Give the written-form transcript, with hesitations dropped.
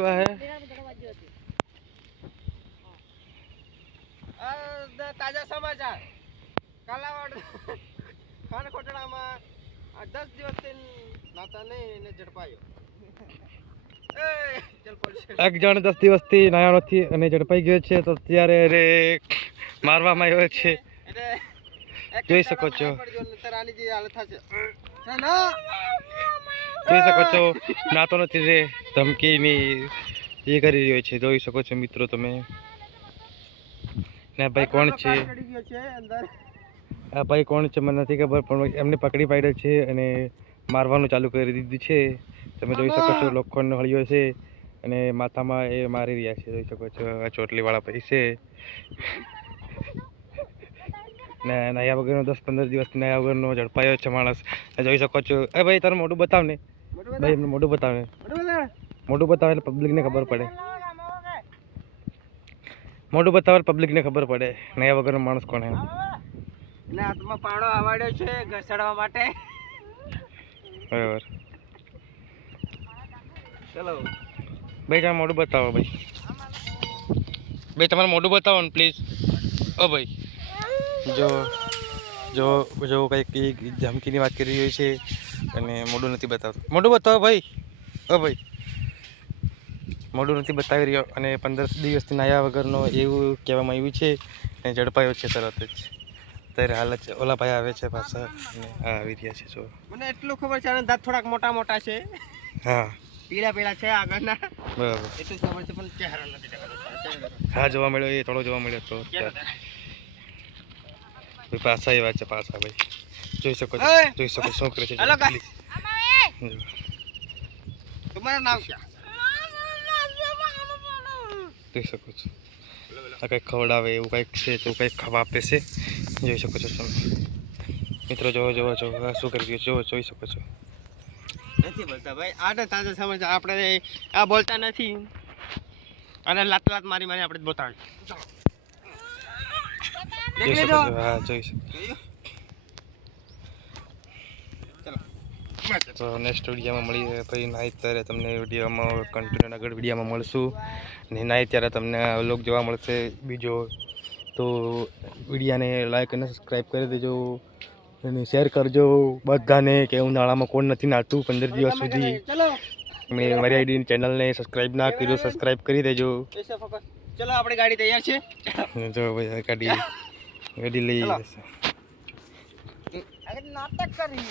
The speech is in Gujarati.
हुआ है। તાજા સમાચાર કાલાવાડ ખાન કોટડામાં 10 દિવસથી નાતા નહીં ને ઝડપાયો. એક જણ 10 દિવસથી નાયો નથી અને ઝડપાઈ ગયો છે, તો ત્યારે રે મારવામાં આવ્યો છે. જોઈ શકો છો, જોઈ શકો છો, નાતો નથી રે ધમકીની એ કરી રહ્યો છે. જોઈ શકો છો મિત્રો તમે. ને ભાઈ કોણ છે, આ ભાઈ કોણ છે મને નથી ખબર, પણ એમને પકડી પાડ્યો છે અને મારવાનું ચાલુ કરી દીધું છે. તમે જોઈ શકો છો લોખંડનો હળિયો છે અને માથામાં એ મારી રહ્યા છે. જોઈ શકો છો આ ચોટલીવાળા ભાઈ છે ને નયા વગરનો 10-15 દિવસથી નયા વગરનો ઝડપાયો છે માણસ. જોઈ શકો છો. એ ભાઈ તારું મોઢું બતાવ ને ભાઈ, એમને મોઢું બતાવ ને, મોઢું બતાવે એટલે પબ્લિકને ખબર પડે. મોઢું બતાવે પબ્લિકને ખબર પડે નયા વગરનો માણસ કોણ હે. એટલે હાથમાં પાણો આવાડ્યો છે ઘસડવા માટે. બરાબર. ચલો ભાઈ તમે મોઢું બતાવો ભાઈ. ભાઈ તમારું મોઢું બતાવો ને પ્લીઝ. ઓ ભાઈ જો જો જો કંઈક ધમકીની વાત કરી રહી છે અને મોઢું નથી બતાવતું. મોઢું બતાવો ભાઈ. ઓ ભાઈ મોઢું નથી બતાવી રહ્યો અને 15 દિવસથી નાયા વગરનો એવું કહેવામાં આવ્યું છે અને ઝડપાયો છે તરત જ. ત્યારે હાલ જ ઓલા ભાઈ આવે છે પાછા અને આ આવી રહ્યા છે. જો મને એટલું ખબર છે આના દાંત થોડાક મોટા મોટા છે. હા પીળા પીળા છે આગળના, બરાબર. એટલું જ ખબર છે પણ ચહેરો નથી દેખાતો. હા જોવા મળ્યો, એ થોડો જોવા મળ્યો તો ભાઈ પાછા એ વાત છે. પાછા ભાઈ જોઈ શકો છો, જોઈ શકો શું કરે છે. હેલો ગાઈસ, તમારું નામ શું? જોઈ શકો છો આ કંઈક ખવડાવે એવું કંઈક છે, તો કંઈક ખાવા આપે છે. જોઈ શકો છો તમે મિત્રો. જોવો જોવો જો શું કરી રહ્યો જો જોઈ શકો છો. નથી બોલતા ભાઈ, આ તાજા સમજ આપણે આ બોલતા નથી અને લાત લાત મારી મારી આપણે બોલતા. જોઈ શકો છો. હા જોઈ શકો. તો નેક્સ્ટ વિડીયોમાં મળીએ ભાઈ. નાઈ ત્યારે તમને વિડીયોમાં કન્ટિન્યુ આગળ વિડીયોમાં મળશું ને નાઈ ત્યારે તમને વ્લોગ જોવા મળશે બીજો. તો વિડીયોને લાઈક અને સબસ્ક્રાઈબ કરી દેજો અને શેર કરજો બધાને કે ઉનાળામાં કોણ નથી નાતું 15 દિવસ સુધી. મેં મારી આઈડીની ચેનલને સબસ્ક્રાઈબ ના કર્યો, સબસ્ક્રાઈબ કરી દેજો. ચલો આપણી ગાડી તૈયાર છે. જો ભાઈ ગાડી લઈ જશે. નાટક કરી